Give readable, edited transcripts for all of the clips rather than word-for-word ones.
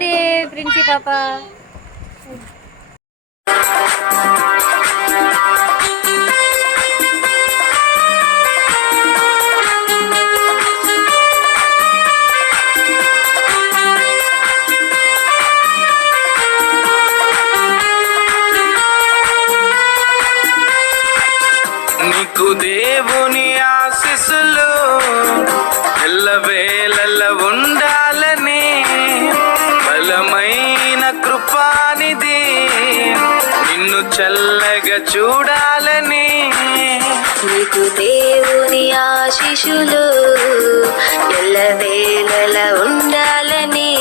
Birthday princi పాప. నీకు దేవుని ఆశీస్సులు ఎల్లవేళల ఉండాలని, బలమైన కృపానిధి నిన్ను చల్లగా చూడాలని. నీకు దేవుని ఆశీస్సులు ఎల్లవేళల ఉండాలని,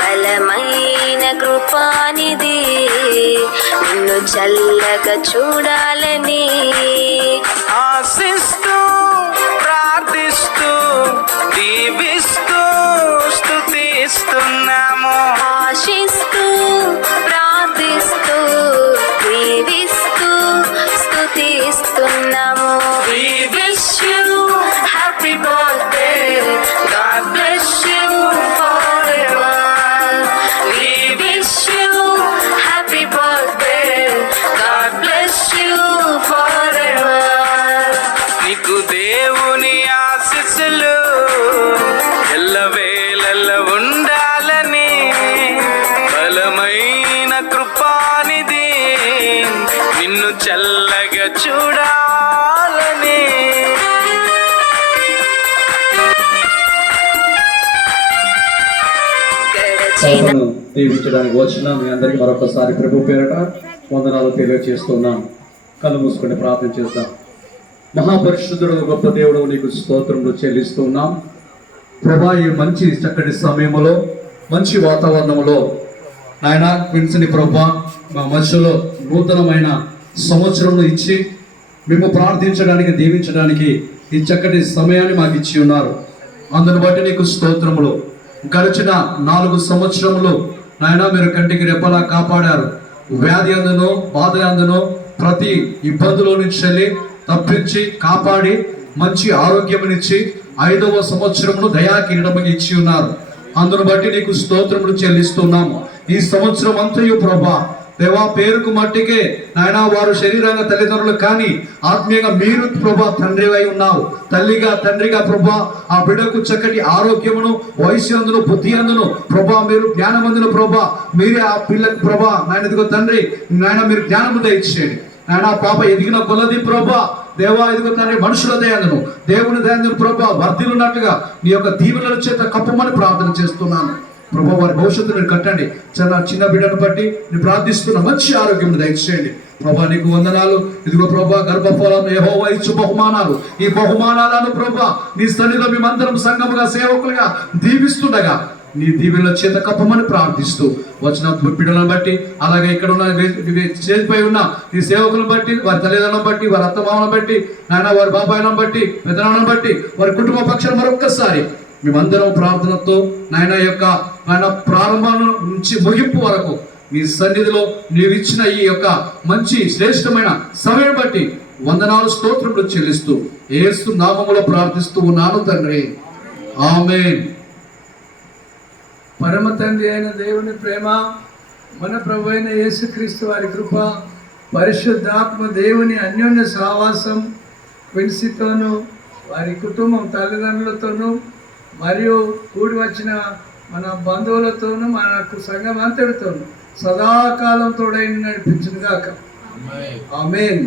బలమైన కృపానిధి నిన్ను చల్లగా చూడాలని. ఆశిస్తూ ప్రార్థిస్తూ దీవిస్తూ స్తుతిస్తున్నాము. ఆశిస్తూ ప్రార్థిస్తూ దీవిస్తూ స్తుతిస్తున్నాము. We wish you happy birthday. God bless you forever. We wish you happy birthday. God bless you forever. నీకు దేవుని ఆశీస్సులు ఎల్లవేళల ఉండాలని, బలమైన కృపానిధి నిన్ను చల్లగా చూడాలని. సభను దీవించడానికి వచ్చిన మీ అందరికీ మరొకసారి ప్రభు పేరట వందనాలు తెలియజేస్తున్నాం. కళ్ళు మూసుకొని ప్రార్థన చేద్దాం. మహాపరిశుద్ధుడు గొప్ప దేవుడు, నీకు స్తోత్రములు చెల్లిస్తున్నాం ప్రభా. ఈ మంచి చక్కటి సమయంలో మంచి వాతావరణంలో నాయన క్విన్స్ని ప్రభా మా మధ్యలో నూతనమైన సంవత్సరం ఇచ్చి మేము ప్రార్థించడానికి దీవించడానికి ఈ చక్కటి సమయాన్ని మాకు ఇచ్చి ఉన్నారు. అందును బట్టి నీకు స్తోత్రములు. గడిచిన 4 సంవత్సరములు నాయన మీరు కంటికి రెప్పలా కాపాడారు. వ్యాధి అందును బాధ అందును ప్రతి ఇబ్బందుల నుంచి వెళ్ళి తప్పించి కాపాడి మంచి ఆరోగ్యమునిచ్చి 5వ సంవత్సరమును దయాకిరీటముగా ఇచ్చి ఉన్నారు. అందును బట్టి నీకు స్తోత్రములు చెల్లిస్తున్నాము. ఈ సంవత్సరం అంతయు ప్రభా దేవా పేరుకు మట్టికే నాయన వారు శరీరంగా తల్లిదండ్రులు కానీ ఆత్మీయంగా మీరు ప్రభా తండ్రి అయి ఉన్నావు. తల్లిగా తండ్రిగా ప్రభా ఆ బిడ్డకు చక్కటి ఆరోగ్యమును వయసు అందును బుద్ధి అందును ప్రభా మీరు జ్ఞానమందును ప్రభా మీరే ఆ పిల్లకి ప్రభా నాయన ఇదిగో తండ్రి నాయన మీరు జ్ఞానము దయచేయండి. నాయన పాప ఎదిగిన కొలది ప్రభా దేవా ఇదిగో తండ్రి మనుషుల దయందును దేవుని దయందును ప్రభా వర్ధిల్లున్నట్టుగా నీ యొక్క దీవెనల చేత కప్పమని ప్రార్థన చేస్తున్నాను ప్రభా. వారి భవిష్యత్తును కట్టండి. చిన్న బిడ్డను బట్టి నేను ప్రార్థిస్తున్న మంచి ఆరోగ్యం దయచేయండి ప్రభా. నీకు వందనాలు. ఇదిగో ప్రభా గర్భఫలం యెహోవా ఇచ్చు బహుమానాలు, ఈ బహుమానాలను ప్రభా నీ సన్నిధిలో మేమందరం సంఘముగా సేవకులుగా దీవిస్తుండగా నీ దీవెనల చేత కప్పమని ప్రార్థిస్తూ వచ్చిన బిడ్డలను బట్టి అలాగే ఇక్కడ ఉన్న చేతిపోయి ఉన్న ఈ సేవకులను బట్టి వారి తల్లిదండ్రులను బట్టి వారి అత్తమామలను బట్టి నాయన వారి బాబాయిలను బట్టి పెద్దనాలను బట్టి వారి కుటుంబ పక్షాలు మరొక్కసారి మేమందరం ప్రార్థనతో నాయన యొక్క ఆయన ప్రారంభం నుంచి ముగింపు వరకు మీ సన్నిధిలో నీవిచ్చిన ఈ యొక్క మంచి శ్రేష్టమైన సమయం బట్టి వందనాలు స్తోత్రములు చెల్లిస్తూ యేసు నామములో ప్రార్థిస్తూ ఉన్నాను తండ్రి, ఆమేన్. పరమ తండ్రి అయిన దేవుని ప్రేమ, మన ప్రభు అయిన యేసుక్రీస్తు వారి కృప, పరిశుద్ధాత్మ దేవుని అన్యోన్య సహవాసం క్విన్సీతోనూ వారి కుటుంబం తల్లిదండ్రులతోనూ మరియు కూడి వచ్చిన మన బంధువులతోనూ మనకు సంఘం అంతటితోనూ సదాకాలం తోడై నడిపించును గాక. ఆమేన్.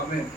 ఆమేన్.